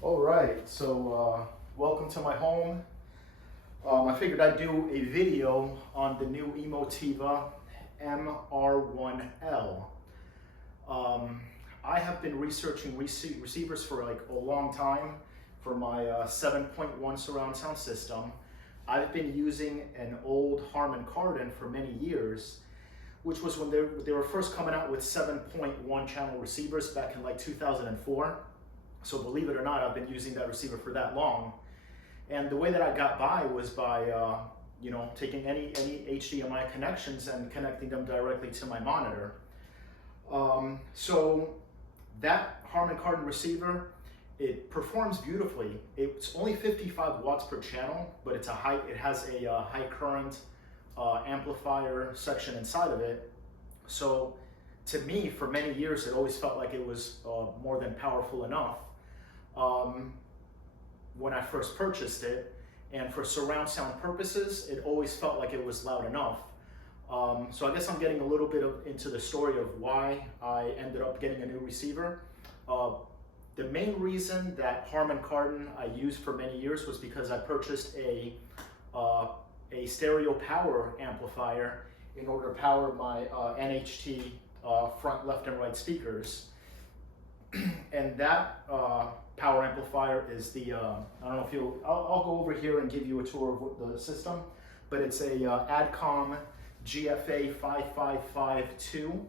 All right, so welcome to my home. I figured I'd do a video on the new Emotiva MR1L. I have been researching receivers for like a long time for my 7.1 surround sound system. I've been using an old Harman Kardon for many years, which was when they were first coming out with 7.1 channel receivers back in like 2004. So believe it or not, I've been using that receiver for that long. And the way that I got by was by, taking any HDMI connections and connecting them directly to my monitor. So that Harman Kardon receiver, it performs beautifully. It's only 55 watts per channel, but it has a high current amplifier section inside of it. So to me, for many years, it always felt like it was more than powerful enough. When I first purchased it, and for surround sound purposes, it always felt like it was loud enough. So I guess I'm getting a little bit into the story of why I ended up getting a new receiver. The main reason that Harman Kardon I used for many years was because I purchased a stereo power amplifier in order to power my NHT front, left, and right speakers. And that power amplifier is the, I don't know if I'll go over here and give you a tour of the system, but it's a Adcom GFA 5552,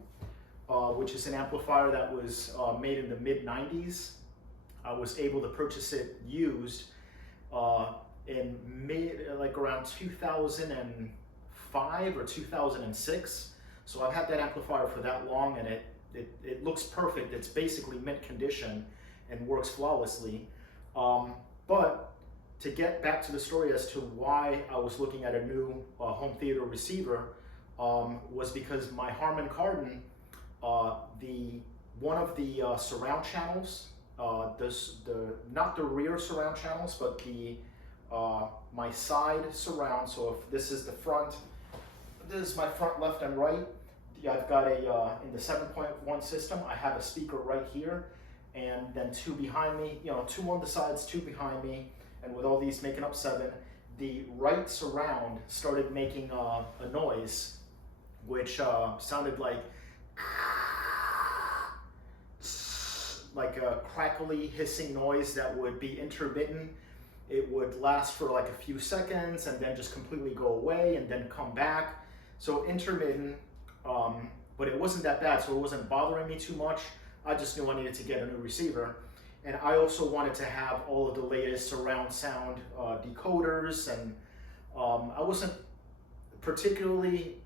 which is an amplifier that was made in the mid-90s. I was able to purchase it used in around 2005 or 2006. So I've had that amplifier for that long, and it looks perfect. It's basically mint condition and works flawlessly. But to get back to the story as to why I was looking at a new home theater receiver was because my Harman Kardon, one of the surround channels, not the rear surround channels, but my side surround. So if this is the front, this is my front, left, and right. I've got in the 7.1 system, I have a speaker right here, and then two behind me, two on the sides, two behind me, and with all these making up 7, the right surround started making a noise, which sounded like a crackly, hissing noise that would be intermittent. It would last for like a few seconds and then just completely go away and then come back. So intermittent. But it wasn't that bad, so it wasn't bothering me too much. I just knew I needed to get a new receiver. And I also wanted to have all of the latest surround sound decoders, and I wasn't particularly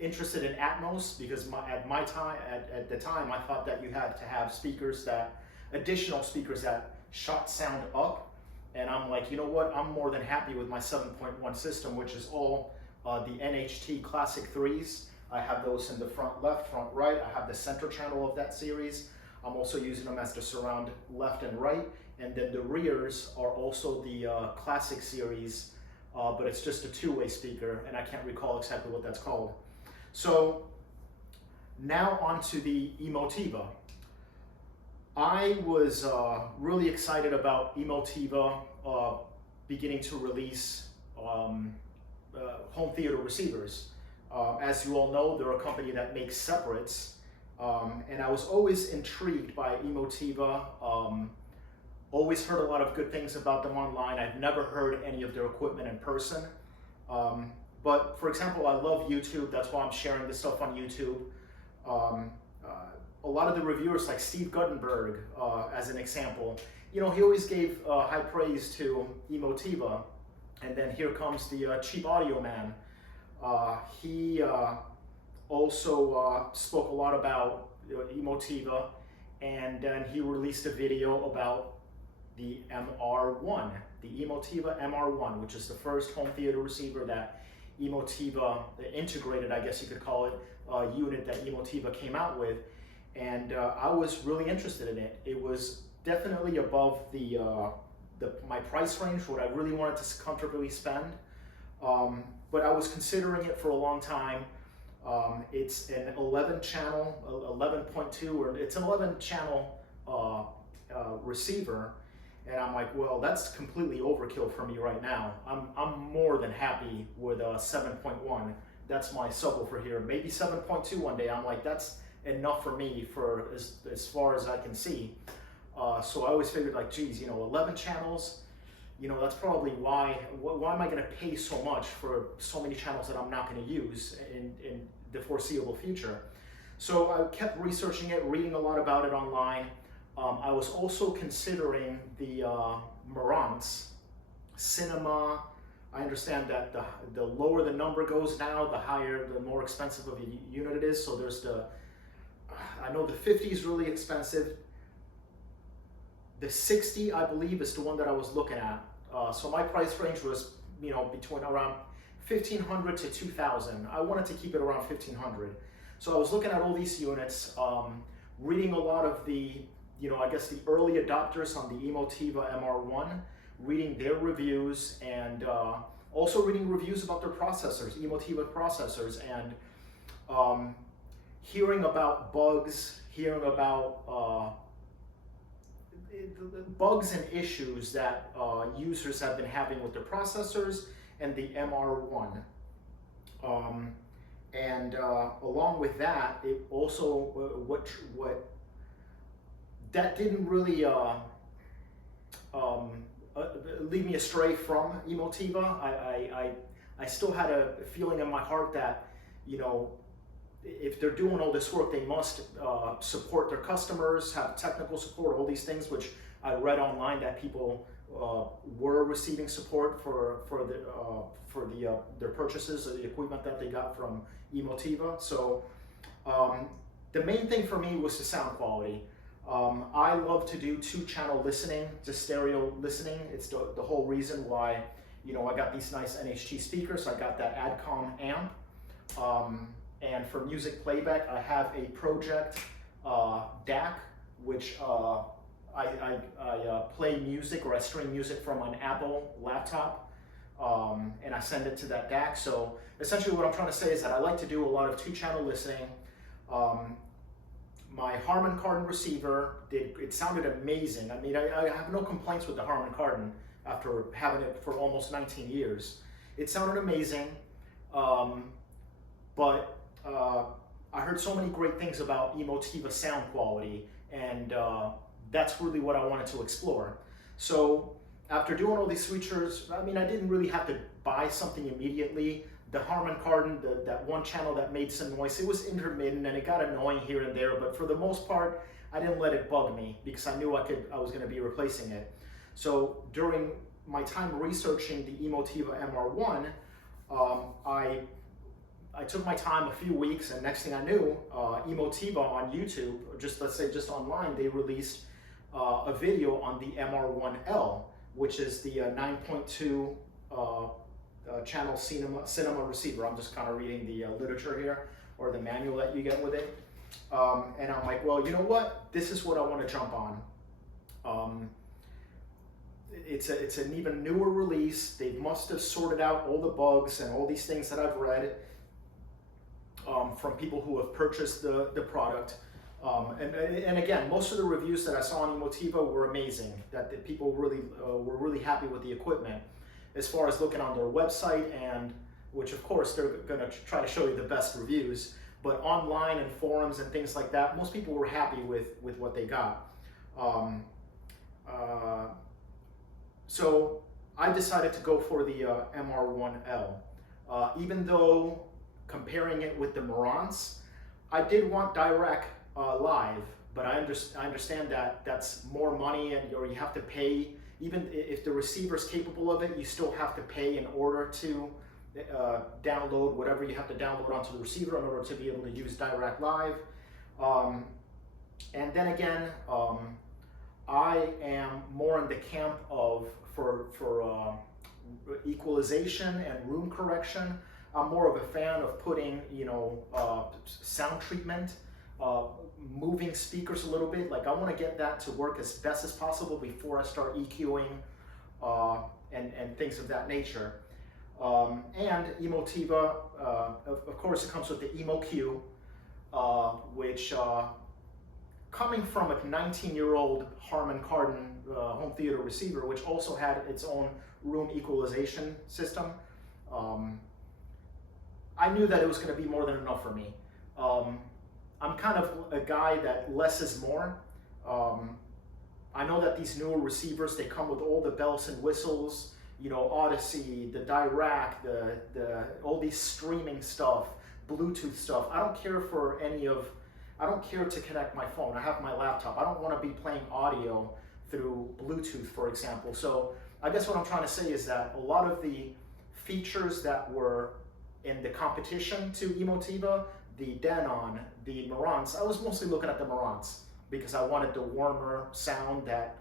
interested in Atmos because at the time, I thought that you had to have additional speakers that shot sound up. And I'm like, you know what? I'm more than happy with my 7.1 system, which is all the NHT Classic 3s. I have those in the front left, front right. I have the center channel of that series. I'm also using them as the surround left and right. And then the rears are also the Classic series, but it's just a two-way speaker, and I can't recall exactly what that's called. So now onto the Emotiva. I was really excited about Emotiva beginning to release home theater receivers. As you all know, they're a company that makes separates, and I was always intrigued by Emotiva. Always heard a lot of good things about them online. I've never heard any of their equipment in person. But for example, I love YouTube. That's why I'm sharing this stuff on YouTube. A lot of the reviewers, like Steve Guttenberg, as an example, he always gave high praise to Emotiva. And then here comes the cheap audio man. He also spoke a lot about Emotiva, and then he released a video about the MR1, the Emotiva MR1, which is the first home theater receiver that Emotiva integrated, I guess you could call it, unit that Emotiva came out with. And I was really interested in it. It was definitely above my price range, what I really wanted to comfortably spend. But I was considering it for a long time. It's an 11 channel, 11.2, or it's an 11 channel receiver, And I'm like, well, that's completely overkill for me right now. I'm more than happy with 7.1. That's my subwoofer here. Maybe 7.2 one day. I'm like, that's enough for me for as far as I can see. So I always figured like, geez, 11 channels, that's probably why am I going to pay so much for so many channels that I'm not going to use in the foreseeable future? So I kept researching it, reading a lot about it online. I was also considering the Marantz Cinema. I understand that the lower the number goes now, the more expensive of a unit it is. So there's I know the 50 is really expensive. The 60, I believe, is the one that I was looking at. So my price range was, between around 1,500 to 2,000. I wanted to keep it around 1,500. So I was looking at all these units, reading a lot of the, I guess the early adopters on the Emotiva MR1, reading their reviews, and also reading reviews about their processors, Emotiva processors, and hearing about bugs, hearing about bugs and issues that users have been having with their processors and the MR1. And along with that, it also what that didn't really lead me astray from Emotiva. I still had a feeling in my heart that, if they're doing all this work, they must support their customers, have technical support, all these things, which I read online that people were receiving support for their purchases of the equipment that they got from Emotiva. So the main thing for me was the sound quality. I love to do 2-channel listening, just stereo listening. It's the whole reason why, I got these nice NHT speakers. I got that Adcom amp. And for music playback, I have a Project DAC, which I play music, or I stream music from an Apple laptop, and I send it to that DAC. So essentially what I'm trying to say is that I like to do a lot of 2-channel listening. My Harman Kardon receiver, it sounded amazing. I mean, I have no complaints with the Harman Kardon after having it for almost 19 years. It sounded amazing, but I heard so many great things about Emotiva sound quality, and that's really what I wanted to explore. So after doing all these features, I mean, I didn't really have to buy something immediately. The Harman Kardon, that one channel that made some noise, it was intermittent and it got annoying here and there, but for the most part, I didn't let it bug me because I knew I was going to be replacing it. So during my time researching the Emotiva MR1, I took my time, a few weeks, and next thing I knew, Emotiva on YouTube, or let's say just online, they released a video on the MR1L, which is the 9.2 channel cinema receiver. I'm just kind of reading the literature here, or the manual that you get with it. And I'm like, well, you know what? This is what I want to jump on. It's an even newer release. They must have sorted out all the bugs and all these things that I've read from people who have purchased the product. And again, most of the reviews that I saw on Emotiva were amazing, that the people really were really happy with the equipment. As far as looking on their website, and which of course they're going to try to show you the best reviews, but online and forums and things like that, most people were happy with what they got. So I decided to go for the MR1L. Even though comparing it with the Marantz, I did want direct live, but I understand that that's more money, or you have to pay. Even if the receiver's capable of it, you still have to pay in order to download whatever you have to download onto the receiver in order to be able to use direct live. And then again, I am more in the camp of for equalization and room correction. I'm more of a fan of putting, sound treatment, moving speakers a little bit. Like, I want to get that to work as best as possible before I start EQing and things of that nature. And Emotiva, of course, it comes with the EmoQ, which coming from a 19-year-old Harman Kardon home theater receiver, which also had its own room equalization system, I knew that it was going to be more than enough for me. I'm kind of a guy that less is more. I know that these newer receivers, they come with all the bells and whistles, you know, Odyssey, the Dirac, all these streaming stuff, Bluetooth stuff. I don't care for I don't care to connect my phone. I have my laptop. I don't want to be playing audio through Bluetooth, for example. So I guess what I'm trying to say is that a lot of the features that were in the competition to Emotiva, the Denon, the Marantz, I was mostly looking at the Marantz because I wanted the warmer sound that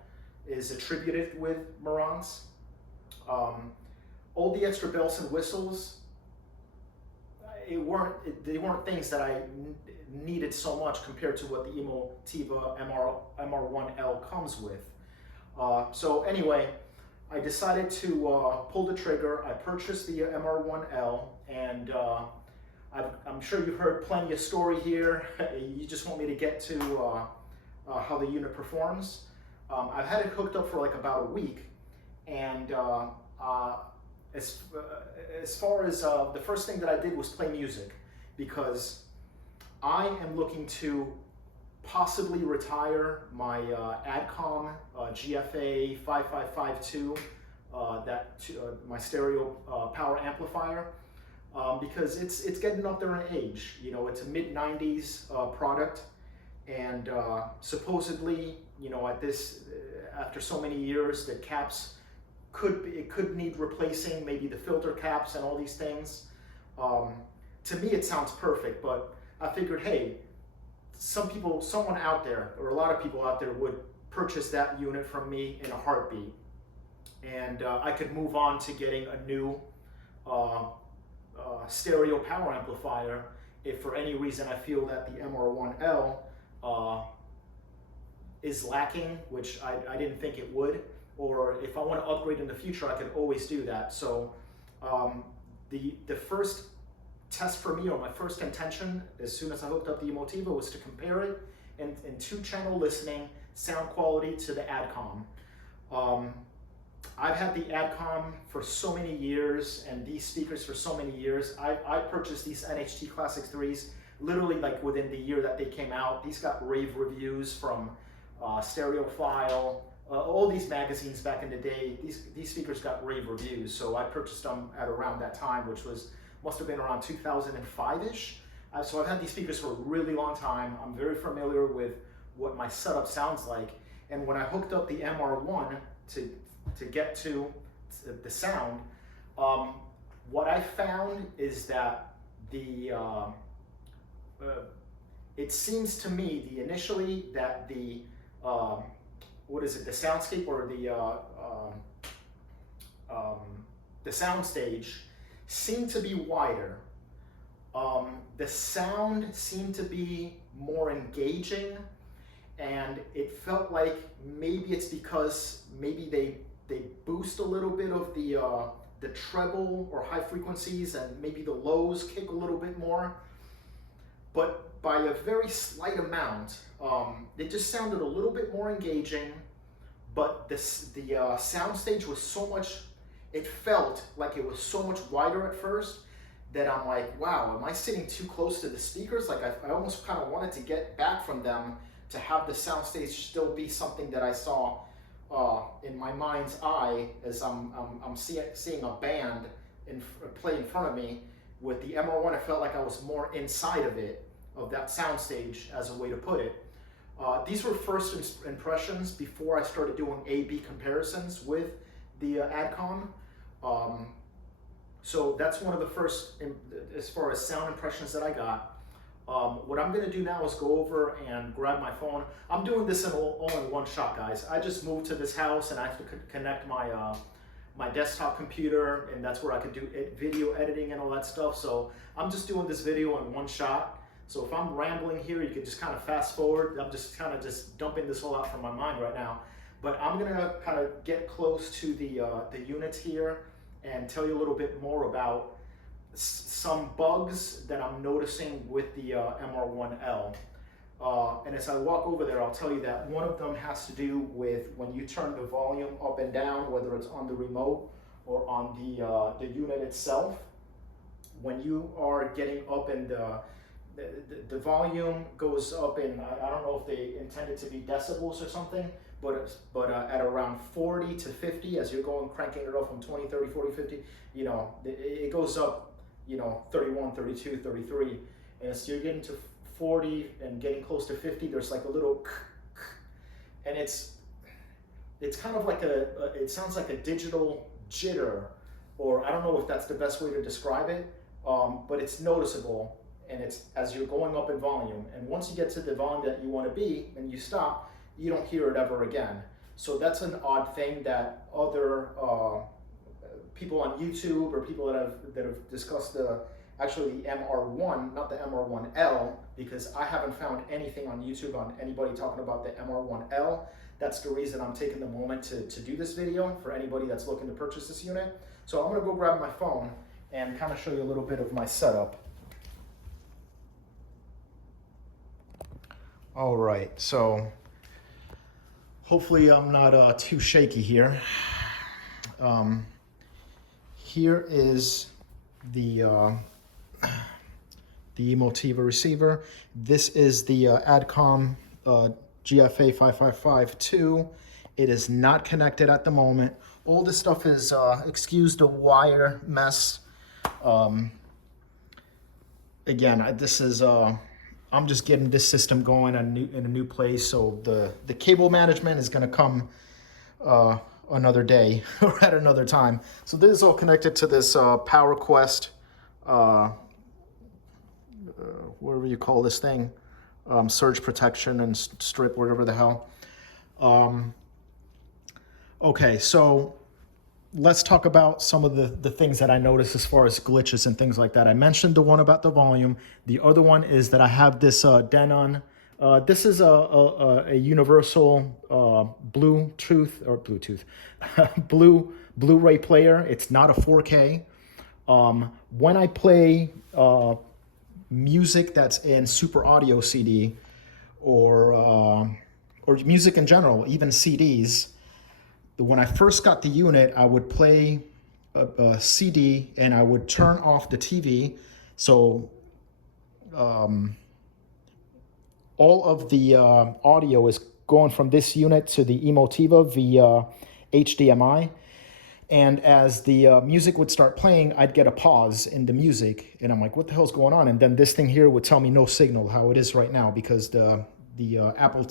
is attributed with Marantz. All the extra bells and whistles, they weren't things that I needed so much compared to what the Emotiva MR1L comes with. So anyway, I decided to pull the trigger. I purchased the MR1L, and I'm sure you've heard plenty of story here. You just want me to get to how the unit performs. I've had it hooked up for like about a week, and as far as the first thing that I did was play music, because I am looking to possibly retire my Adcom GFA 5552, my stereo power amplifier, because it's getting up there in age. You know, it's a mid-90s product, and supposedly, you know, after so many years, the caps could need replacing, maybe the filter caps and all these things. To me, it sounds perfect, but I figured, hey, someone out there, or a lot of people out there, would purchase that unit from me in a heartbeat, and I could move on to getting a new stereo power amplifier if for any reason I feel that the MR1L is lacking, which I didn't think it would, or if I want to upgrade in the future, I could always do that. So the first test for me, or my first intention, as soon as I hooked up the Emotiva, was to compare it in two-channel listening, sound quality to the Adcom. I've had the Adcom for so many years, and these speakers for so many years. I purchased these NHT Classic 3s literally like within the year that they came out. These got rave reviews from Stereophile, all these magazines back in the day. These speakers got rave reviews, so I purchased them at around that time, which must have been around 2005-ish. So I've had these speakers for a really long time. I'm very familiar with what my setup sounds like. And when I hooked up the MR1 to get to the sound, what I found is that it seems to me initially that the soundscape, or the soundstage seemed to be wider. The sound seemed to be more engaging, and it felt like maybe it's because maybe they boost a little bit of the treble or high frequencies, and maybe the lows kick a little bit more, but by a very slight amount. It just sounded a little bit more engaging, but the soundstage was so much, it felt like it was so much wider at first that I'm like, wow, am I sitting too close to the speakers? Like I almost kind of wanted to get back from them to have the soundstage still be something that I saw in my mind's eye as I'm seeing a band play in front of me. With the MR1, I felt like I was more inside of that soundstage, as a way to put it. These were first impressions before I started doing A/B comparisons with the Adcom. So that's one of the first, as far as sound impressions, that I got. What I'm going to do now is go over and grab my phone. I'm doing this all in one shot, guys. I just moved to this house, and I have to connect my desktop computer, and that's where I could do video editing and all that stuff. So I'm just doing this video in one shot. So if I'm rambling here, you can just kind of fast forward. I'm just kind of dumping this all out from my mind right now. But I'm gonna kind of get close to the units here and tell you a little bit more about some bugs that I'm noticing with the MR1L. And as I walk over there, I'll tell you that one of them has to do with when you turn the volume up and down, whether it's on the remote or on the unit itself. When you are getting up in the volume goes up in, I don't know if they intended to be decibels or something, but at around 40 to 50, as you're going, cranking it up from 20, 30, 40, 50, you know, it goes up, you know, 31, 32, 33. And as you're getting to 40 and getting close to 50, there's like a little, and it's kind of like it sounds like a digital jitter, or I don't know if that's the best way to describe it, but it's noticeable, and it's as you're going up in volume. And once you get to the volume that you want to be and you stop, you don't hear it ever again. So that's an odd thing that other people on YouTube or people that have discussed actually the MR1, not the MR1L, because I haven't found anything on YouTube on anybody talking about the MR1L. That's the reason I'm taking the moment to do this video for anybody that's looking to purchase this unit. So I'm gonna go grab my phone and kind of show you a little bit of my setup. All right, so hopefully I'm not too shaky here. Here is the Emotiva receiver. This is the Adcom GFA 5552. It is not connected at the moment. All this stuff is, excuse the wire mess. Again, this is, I'm just getting this system going in a new place. So the cable management is gonna come another day or at another time. So this is all connected to this PowerQuest, whatever you call this thing, surge protection and strip, whatever the hell. Okay, so let's talk about some of the things that I noticed as far as glitches and things like that. I mentioned the one about the volume. The other one is that I have this Denon. This is a universal Blu-ray player. It's not a 4K. When I play music that's in super audio CD or music in general, even CDs, when I first got the unit, I would play a CD and I would turn off the TV. So all of the audio is going from this unit to the Emotiva via HDMI. And as the music would start playing, I'd get a pause in the music. And I'm like, what the hell's going on? And then this thing here would tell me no signal, how it is right now, because the Apple,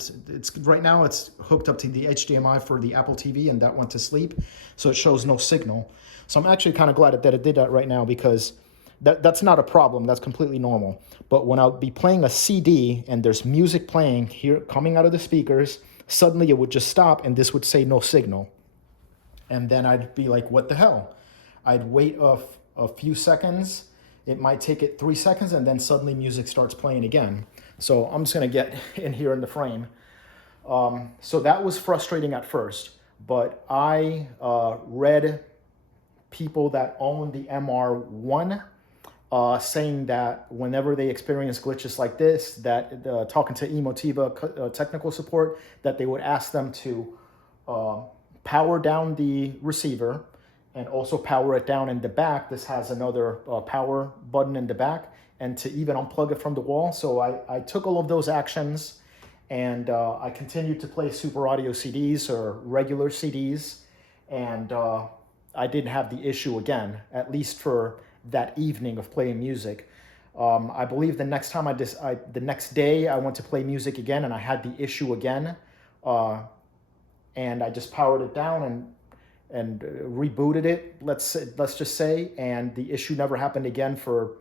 right now it's hooked up to the HDMI for the Apple TV, and that went to sleep. So it shows no signal. So I'm actually kind of glad that it did that right now, because that's not a problem. That's completely normal. But when I'll be playing a CD and there's music playing here coming out of the speakers, suddenly it would just stop and this would say no signal. And then I'd be like, what the hell? I'd wait a few seconds. It might take it 3 seconds, and then suddenly music starts playing again. So I'm just gonna get in here in the frame. So that was frustrating at first, but I read people that own the MR1 saying that whenever they experience glitches like this, that talking to Emotiva technical support, that they would ask them to power down the receiver and also power it down in the back. This has another power button in the back, and to even unplug it from the wall. So I took all of those actions, and I continued to play super audio CDs or regular CDs, and I didn't have the issue again, at least for that evening of playing music. I believe the next time the next day I went to play music again, and I had the issue again, and I just powered it down and rebooted it, let's just say, and the issue never happened again for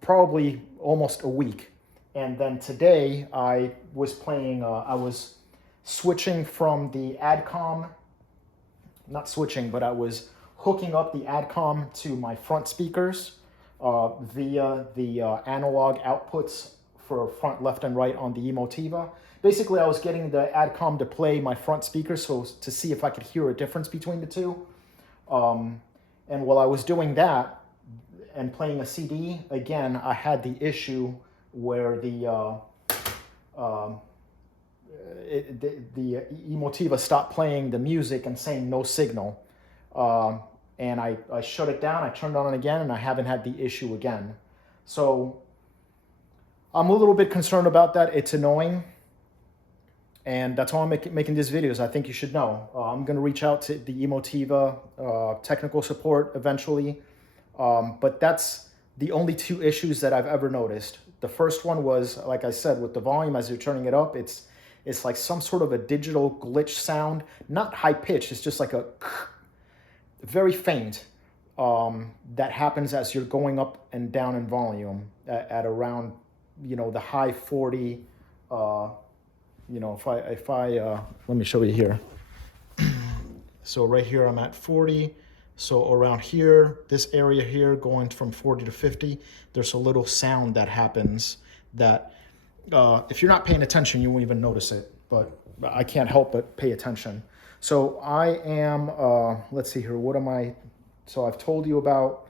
probably almost a week. And then today I was playing, I was switching from the Adcom, not switching, but I was hooking up the Adcom to my front speakers via the analog outputs for front, left, and right on the Emotiva. Basically, I was getting the Adcom to play my front speakers so to see if I could hear a difference between the two. And while I was doing that and playing a CD, again, I had the issue where the the Emotiva stopped playing the music and saying no signal. And I shut it down, I turned it on again, and I haven't had the issue again. So I'm a little bit concerned about that. It's annoying. And that's why I'm making these videos. I think you should know. I'm going to reach out to the Emotiva technical support eventually. But that's the only two issues that I've ever noticed. The first one was, like I said, with the volume as you're turning it up, it's like some sort of a digital glitch sound. Not high pitched, it's just like a very faint that happens as you're going up and down in volume at around, you know, the high 40. You know, if I let me show you here. So right here I'm at 40. So around here, this area here, going from 40 to 50, there's a little sound that happens that if you're not paying attention, you won't even notice it. But I can't help but pay attention. So I am, let's see here, what am I? So I've told you about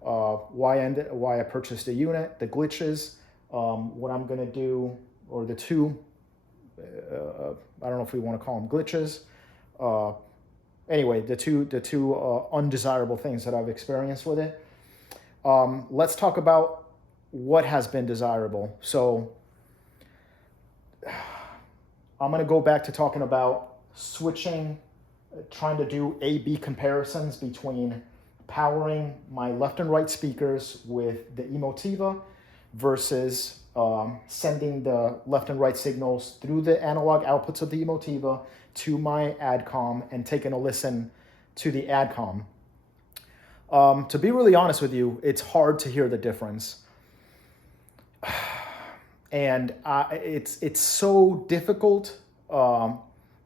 why I purchased a unit, the glitches, what I'm gonna do, or the two, I don't know if we want to call them glitches. Anyway, the two undesirable things that I've experienced with it. Let's talk about what has been desirable. So I'm going to go back to talking about switching, trying to do A/B comparisons between powering my left and right speakers with the Emotiva versus sending the left and right signals through the analog outputs of the Emotiva to my ADCOM and taking a listen to the ADCOM. To be really honest with you, it's hard to hear the difference. And it's so difficult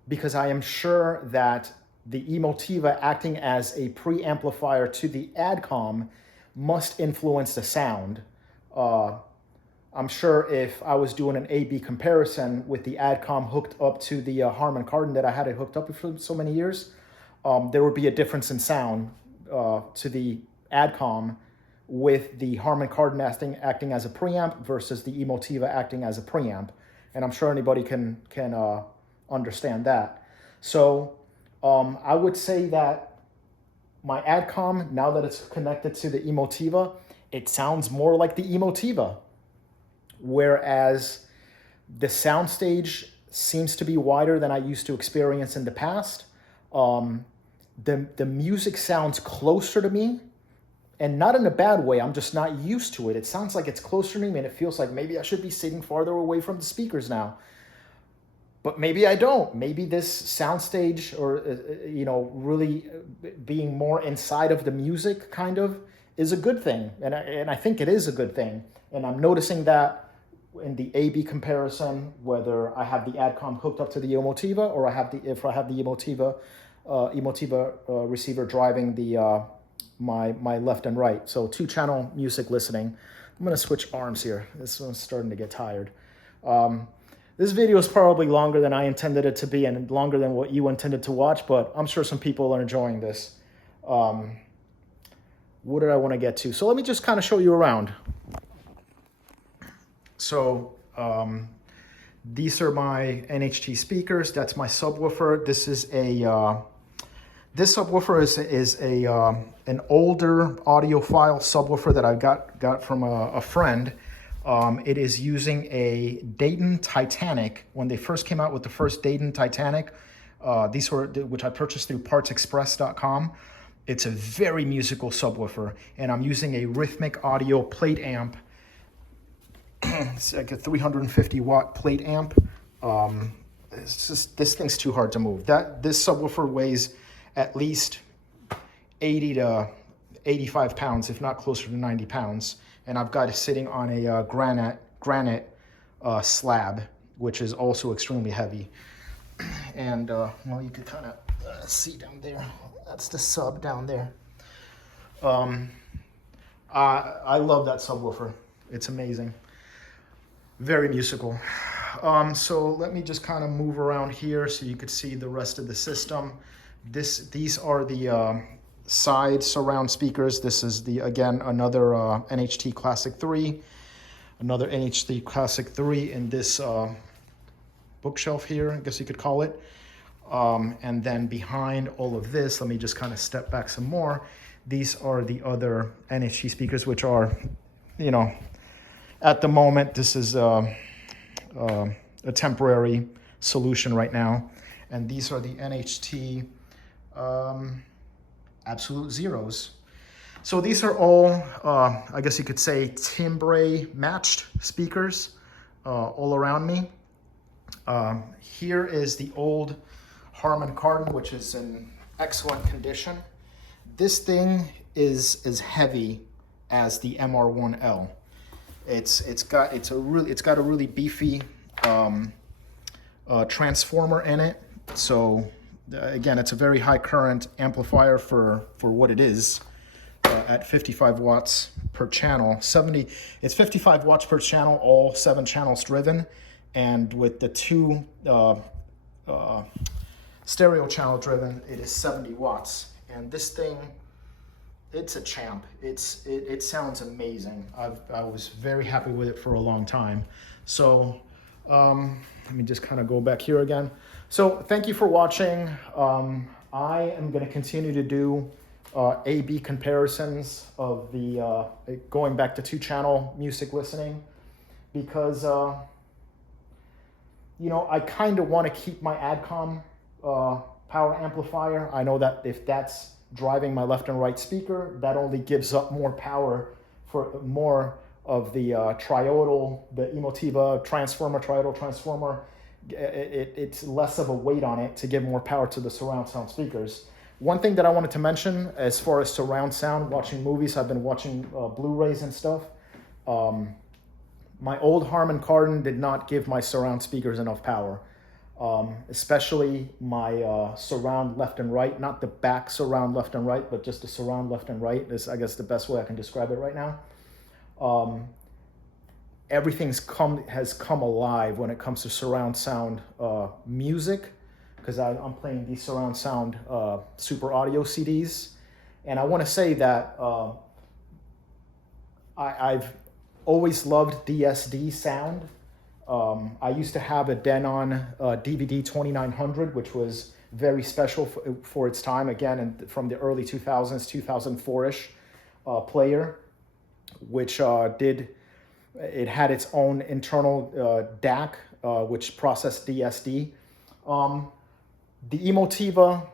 because I am sure that the Emotiva acting as a preamplifier to the ADCOM must influence the sound. I'm sure if I was doing an A/B comparison with the ADCOM hooked up to the Harman Kardon that I had it hooked up for so many years, there would be a difference in sound to the ADCOM with the Harman Kardon acting as a preamp versus the Emotiva acting as a preamp. And I'm sure anybody can understand that. So I would say that my ADCOM, now that it's connected to the Emotiva, it sounds more like the Emotiva. Whereas the soundstage seems to be wider than I used to experience in the past. The music sounds closer to me, and not in a bad way. I'm just not used to it. It sounds like it's closer to me, and it feels like maybe I should be sitting farther away from the speakers now. But maybe I don't. Maybe this soundstage, or really being more inside of the music, kind of, is a good thing, and I think it is a good thing. And I'm noticing that in the A/B comparison, whether I have the ADCOM hooked up to the Emotiva or if I have the Emotiva receiver driving the my left and right. So 2-channel music listening. I'm gonna switch arms here. This one's starting to get tired. This video is probably longer than I intended it to be and longer than what you intended to watch, but I'm sure some people are enjoying this. What did I want to get to? So let me just kind of show you around. So these are my NHT speakers. That's my subwoofer. This is this subwoofer is an older audiophile subwoofer that I got from a friend. It is using a Dayton Titanic. When they first came out with the first Dayton Titanic, these were, which I purchased through partsexpress.com. It's a very musical subwoofer, and I'm using a Rhythmic Audio plate amp. It's like a 350 watt plate amp. It's just, this thing's too hard to move. This subwoofer weighs at least 80 to 85 pounds, if not closer to 90 pounds. And I've got it sitting on a granite slab, which is also extremely heavy. And well, you can kind of see down there. That's the sub down there. I love that subwoofer. It's amazing. Very musical. So let me just kind of move around here so you could see the rest of the system. These are the side surround speakers. This is again another NHT Classic 3, another NHT Classic 3 in this bookshelf here, I guess you could call it. And then behind all of this, let me just kind of step back some more. These are the other NHT speakers, which are, you know, at the moment, this is a temporary solution right now. And these are the NHT Absolute Zeros. So these are all, I guess you could say, timbre matched speakers all around me. Here is the old Harman Kardon, which is in excellent condition. This thing is as heavy as the MR1L. It's got a really beefy transformer in it. So again, it's a very high current amplifier for what it is. At 55 watts per channel, it's 55 watts per channel, all 7 channels driven, and with the 2 stereo channel driven, it is 70 watts. And this thing, it's a champ. It sounds amazing. I was very happy with it for a long time. So let me just kind of go back here again. So thank you for watching. I am going to continue to do A/B comparisons of the going back to 2-channel music listening, because you know, I kind of want to keep my ADCOM power amplifier. I know that if that's driving my left and right speaker, that only gives up more power for more of the triodal, the Emotiva triodal transformer. It's less of a weight on it to give more power to the surround sound speakers. One thing that I wanted to mention as far as surround sound, watching movies, I've been watching Blu-rays and stuff. My old Harman Kardon did not give my surround speakers enough power, especially my surround left and right, not the back surround left and right, but just the surround left and right is, I guess, the best way I can describe it right now. Everything's has come alive when it comes to surround sound music, because I'm playing these surround sound super audio CDs. And I want to say that I've always loved DSD sound. I used to have a Denon DVD 2900, which was very special for its time, again, and from the early 2000s, 2004-ish player, which it had its own internal DAC, which processed DSD. The Emotiva,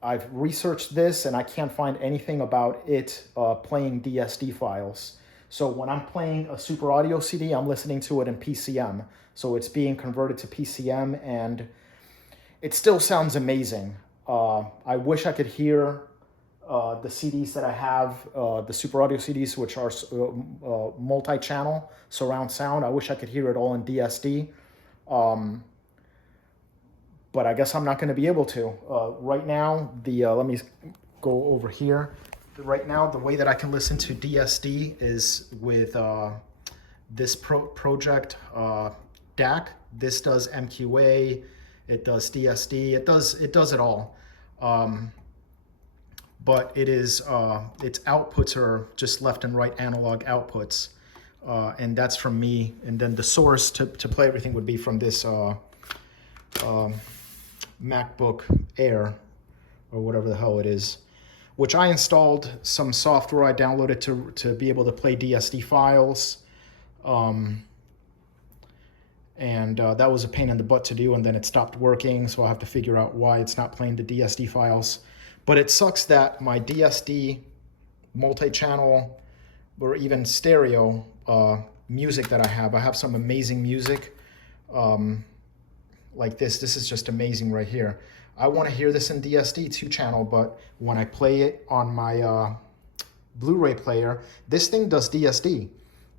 I've researched this and I can't find anything about it playing DSD files. So when I'm playing a super audio CD, I'm listening to it in PCM. So it's being converted to PCM and it still sounds amazing. I wish I could hear the CDs that I have, the super audio CDs, which are multi-channel surround sound. I wish I could hear it all in DSD. But I guess I'm not going to be able to. Right now, let me go over here. Right now, the way that I can listen to DSD is with this project DAC. This does MQA, it does DSD, it does it all. But it is its outputs are just left and right analog outputs, and that's from me. And then the source to play everything would be from this MacBook Air or whatever the hell it is, which I installed some software I downloaded to be able to play DSD files. And that was a pain in the butt to do, and then it stopped working, so I'll have to figure out why it's not playing the DSD files. But it sucks that my DSD multi-channel or even stereo music that I have some amazing music like this. This is just amazing right here. I want to hear this in DSD 2-channel, but when I play it on my Blu-ray player, this thing does DSD,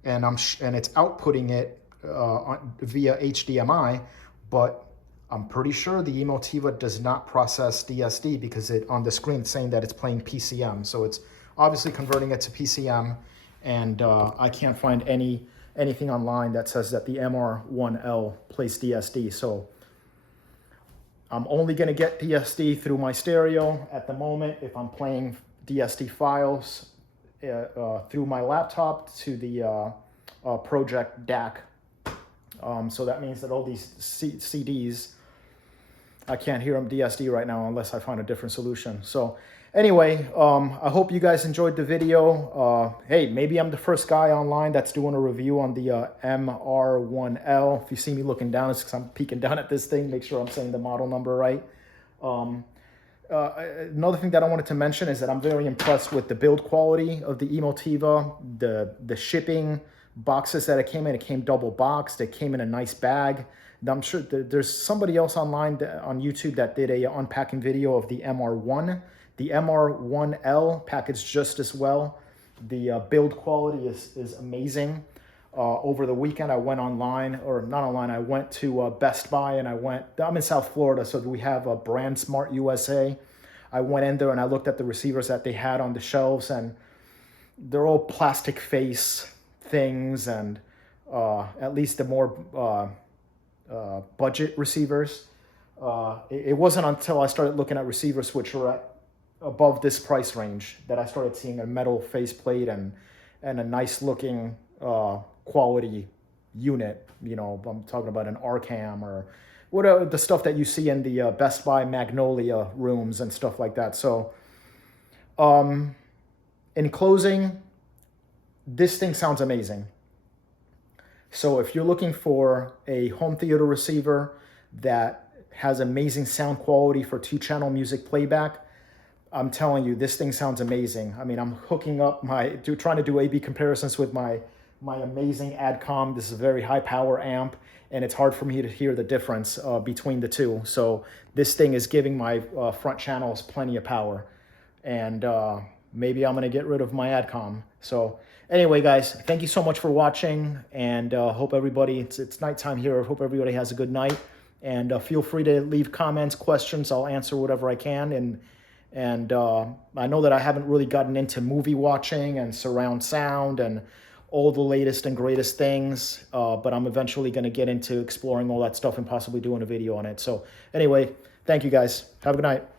and it's outputting it via HDMI, but I'm pretty sure the Emotiva does not process DSD because on the screen it's saying that it's playing PCM. So it's obviously converting it to PCM, and I can't find anything online that says that the MR1L plays DSD. So I'm only going to get DSD through my stereo at the moment. If I'm playing DSD files through my laptop to the Project DAC So that means that all these CDs, I can't hear them DSD right now unless I find a different solution. So anyway, I hope you guys enjoyed the video. Hey, maybe I'm the first guy online that's doing a review on the MR1L. If you see me looking down, it's because I'm peeking down at this thing, make sure I'm saying the model number right. Another thing that I wanted to mention is that I'm very impressed with the build quality of the Emotiva, the shipping boxes that it came double boxed. It came in a nice bag. I'm sure there's somebody else online on YouTube that did a unpacking video of the MR1. The MR1L packaged just as well. The build quality is amazing. Over the weekend, I went online, or not online, I went to Best Buy, and I'm in South Florida, so we have a Brand Smart USA. I went in there and I looked at the receivers that they had on the shelves, and they're all plastic face things, and at least the more budget receivers. It wasn't until I started looking at receivers which were at above this price range that I started seeing a metal faceplate and a nice looking quality unit. You know, I'm talking about an Arcam or whatever, the stuff that you see in the Best Buy Magnolia rooms and stuff like that. So in closing, this thing sounds amazing. So if you're looking for a home theater receiver that has amazing sound quality for 2-channel music playback, I'm telling you, this thing sounds amazing. I mean, I'm hooking up trying to do A/B comparisons with my amazing Adcom. This is a very high power amp, and it's hard for me to hear the difference between the two. So this thing is giving my front channels plenty of power, and maybe I'm gonna get rid of my Adcom. So anyway, guys, thank you so much for watching, and hope everybody, it's nighttime here. I hope everybody has a good night, and feel free to leave comments, questions. I'll answer whatever I can, and I know that I haven't really gotten into movie watching and surround sound and all the latest and greatest things, but I'm eventually going to get into exploring all that stuff and possibly doing a video on it. So anyway, thank you guys. Have a good night.